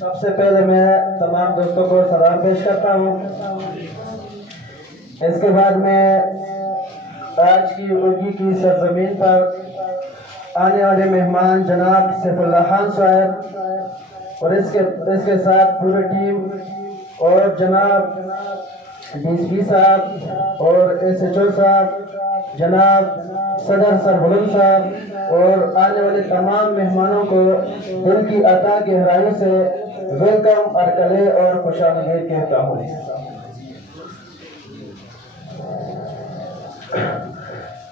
सबसे पहले मैं तमाम दोस्तों को सलाम पेश करता हूँ। इसके बाद मैं आज की ओगी की सरजमीन पर आने वाले मेहमान जनाब सैफुल्लाह खान साहब और इसके साथ पूरी टीम और जनाब डीएसपी साहब और एसएचओ साहब, जनाब सदर सरबुलंद साहब और आने वाले तमाम मेहमानों को दिल की अता गहराई से वेलकम अरकले और खुशामदीद कहता हूँ।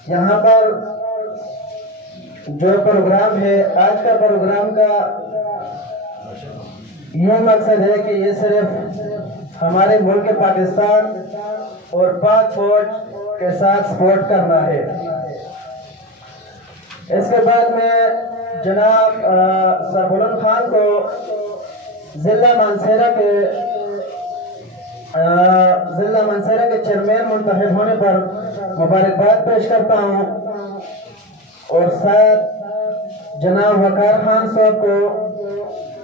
यहाँ पर जो प्रोग्राम है, आज का प्रोग्राम का ये मकसद है कि ये सिर्फ हमारे मुल्क पाकिस्तान और पाक फौज के साथ सपोर्ट करना है। इसके बाद में जनाब सरबुलंद खान को जिला मंसेरा के चेयरमैन मुंतखब होने पर मुबारकबाद पेश करता हूँ और साथ जनाब वकार खान साहब को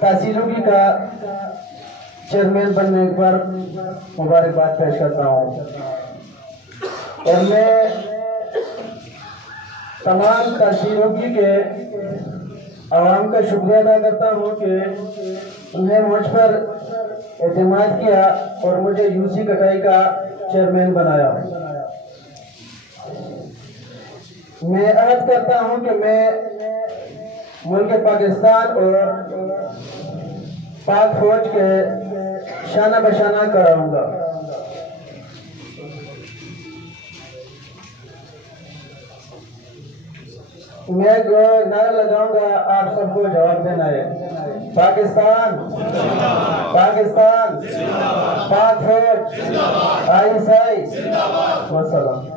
तहसीलोगी का चेयरमैन बनने पर मुबारकबाद पेश करता हूँ। और मैं तमाम तहसीलोगी के आवाम का शुक्रिया अदा करता हूँ कि उन्हें मुझ पर एतमाद किया और मुझे यूसी कटाई का चेयरमैन बनाया। मैं अर्ज करता हूँ कि मैं मुल्क पाकिस्तान और पाक फौज के शाना बशाना कराऊंगा। मैं नारा लगाऊंगा, आप सबको जवाब देना है। पाकिस्तान, पाकिस्तान, पाक फौज, आईएसआई, वसलाम।